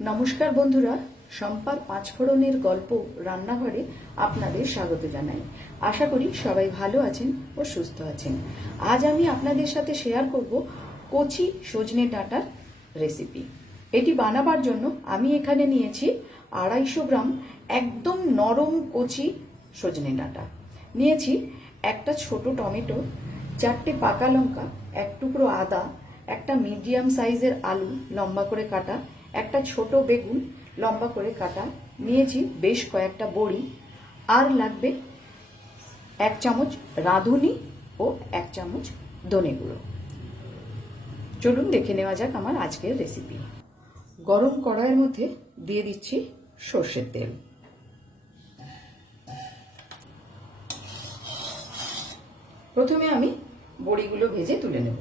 নমস্কার বন্ধুরা সম্পার পাঁচফোড়নের গল্প রান্নাঘরে আপনাদের স্বাগত জানাই। আশা করি সবাই ভালো আছেন ও সুস্থ আছেন। আজ আমি আপনাদের সাথে শেয়ার করব কচি সজনে ডাঁটার রেসিপি এটি বানাবার জন্য আমি এখানে নিয়েছি আড়াইশো গ্রাম একদম নরম কচি সজনে ডাঁটা। নিয়েছি একটা ছোট টমেটো, চারটে পাকা লঙ্কা, এক টুকরো আদা, একটা মিডিয়াম সাইজের আলু লম্বা করে কাটা একটা ছোট বেগুন লম্বা করে কাটা। নিয়েছি বেশ কয়েকটা বড়ি। আর লাগবে এক চামচ রাঁধুনি ও এক চামচ ধনে গুঁড়ো। চলুন দেখে নেওয়া যাক আমার আজকের রেসিপি গরম কড়াইয়ের মধ্যে দিয়ে দিচ্ছি সর্ষের তেল। প্রথমে আমি বড়িগুলো ভেজে তুলে নেব।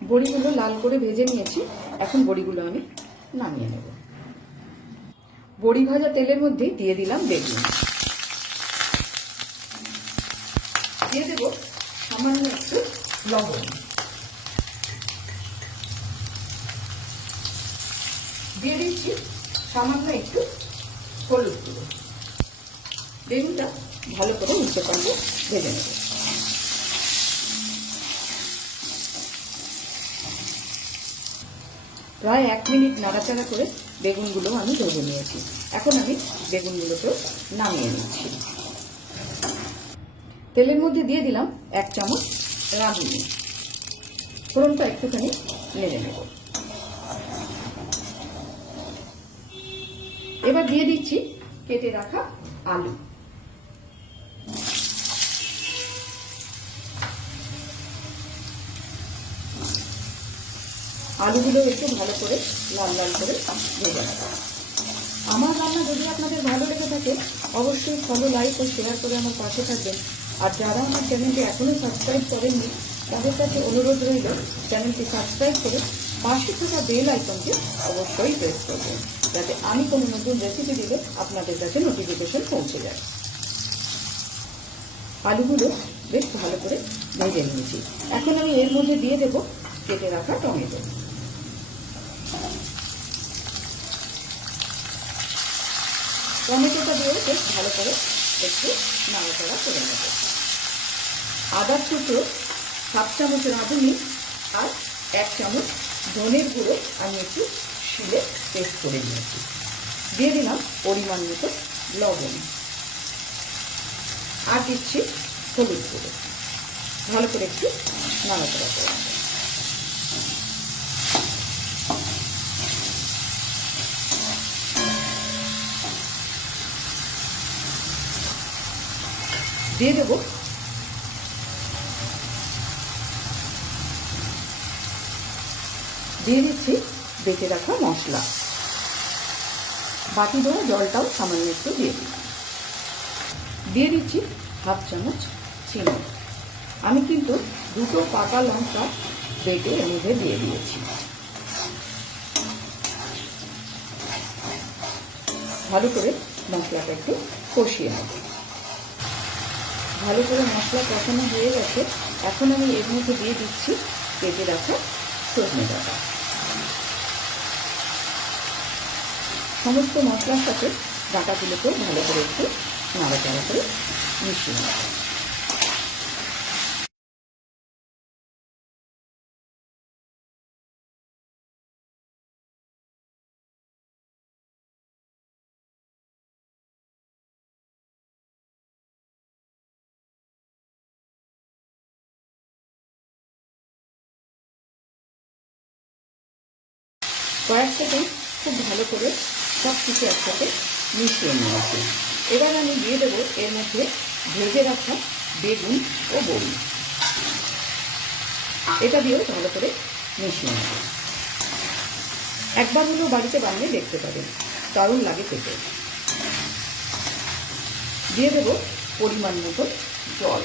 বড়িগুলো লাল করে ভেজে নিয়েছি। এখন বড়িগুলো আমি নামিয়ে নেব। বড়ি ভাজা তেলের মধ্যে দিয়ে দিলাম বেগুন। দিয়ে দেব সামান্য একটু লবণ। দিয়ে দিচ্ছি সামান্য একটু হলুদ গুঁড়ো। বেগুনটা ভালো করে পাল্টে ভেজে নেব। প্রায় এক মিনিট নাড়াচাড়া করে বেগুনগুলো আমি ভেজে নিয়েছি। এখন আমি বেগুনগুলোকেও নামিয়ে নিচ্ছি। তেলের মধ্যে দিয়ে দিলাম এক চামচ রাঁধুনি ফোড়নটা একটুখানি নেড়ে নেব। এবার দিয়ে দিচ্ছি কেটে রাখা আলু। আলুগুলো একটু ভালো করে লাল লাল করে ভেজে নেব। আমার রান্না যদি আপনাদের ভালো লেগে থাকে, অবশ্যই ফলো লাইক ও শেয়ার করে আমার পাশে থাকবেন। আর যারা আমার চ্যানেলটি এখনও সাবস্ক্রাইব করেননি, তাদের কাছে অনুরোধ রইল চ্যানেলটি সাবস্ক্রাইব করে পাশে থাকা বেল আইকনটি অবশ্যই প্রেস করবেন, যাতে আমি কোনো নতুন রেসিপি দিলে আপনাদের কাছে নোটিফিকেশন পৌঁছে যায়। আলুগুলো বেশ ভালো করে ভেজে নিয়েছি। এখন আমি এর মধ্যে দিয়ে দেব কেটে রাখা টমেটো। টমেটোটা দিয়ে বেশ ভালো করে একটু নাড়াচাড়া করে নেব। আদার টুকরো হাফ চামচ রাঁধুনি আর এক চামচ ধনের গুঁড়ো আমি একটু শিলে পেস্ট করে নিয়েছি। দিয়ে দিলাম পরিমাণ মতো লবণ। আর দিচ্ছি হলুদ গুঁড়ো। ভালো করে একটু নাড়াচাড়া করে নেব। দিয়ে দেবো। দিয়ে দিচ্ছি, বেটে রাখা মশলা। বাকি দেওয়া জলটাও সামান্য একটু দিয়ে দিই দিয়ে দিচ্ছি হাফ চামচ চিনি। আমি কিন্তু দুটো পাকা লঙ্কা বেটে এর মধ্যে দিয়ে দিয়েছি। ভালো করে মশলাটা একটু কষিয়ে নেব। ভালো করে মশলা কষানো হয়ে গেছে। এখন আমি এর মধ্যে দিয়ে দিচ্ছি কেটে রাখা সজনে ডাটা সমস্ত মশলার সাথে ডাটাগুলোকেও ভালো করে একটু নাড়াচাড়া করে মিশিয়ে নেব। কয়েক সেকেন্ড খুব ভালো করে সব কিছু একসাথে মিশিয়ে নিয়েছি এবার আমি দিয়ে দেবো এর মধ্যে ভেজে রাখা বেগুন ও বড়ি। এটা দিয়েও ভালো করে মিশিয়ে নেব। একবার হলেও বাড়িতে বানিয়ে দেখতে পারেন দারুণ লাগে খেতে। দিয়ে দেবো পরিমাণ মতো জল।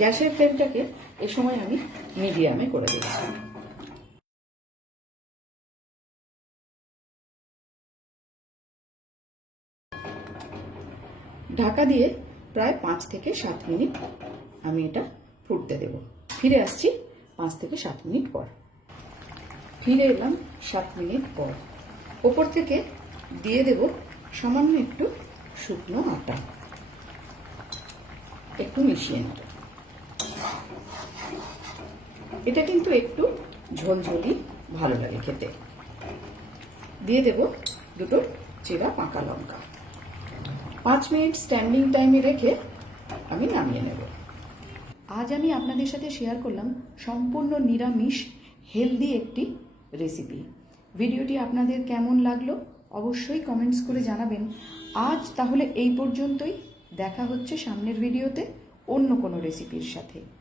গ্যাসের ফ্লেমটাকে এ সময় আমি মিডিয়ামে করে দিচ্ছি। ঢাকা দিয়ে প্রায় পাঁচ থেকে সাত মিনিট আমি এটা ফুটতে দেব। ফিরে আসছি পাঁচ থেকে সাত মিনিট পর। ফিরে এলাম সাত মিনিট পর। ওপর থেকে দিয়ে দেব সামান্য একটু শুকনো আটা। একটু মিশিয়ে নেব। এটা কিন্তু একটু ঝোলঝোলি ভালো লাগে খেতে। দিয়ে দেব দুটো চেরা পাকা লঙ্কা। পাঁচ মিনিট স্ট্যান্ডিং টাইমে রেখে আমি নামিয়ে নেব। আজ আমি আপনাদের সাথে শেয়ার করলাম সম্পূর্ণ নিরামিষ হেলদি একটি রেসিপি ভিডিওটি আপনাদের কেমন লাগল অবশ্যই কমেন্টস করে জানাবেন। আজ তাহলে এই পর্যন্তই। দেখা হচ্ছে সামনের ভিডিওতে অন্য কোনো রেসিপির সাথে।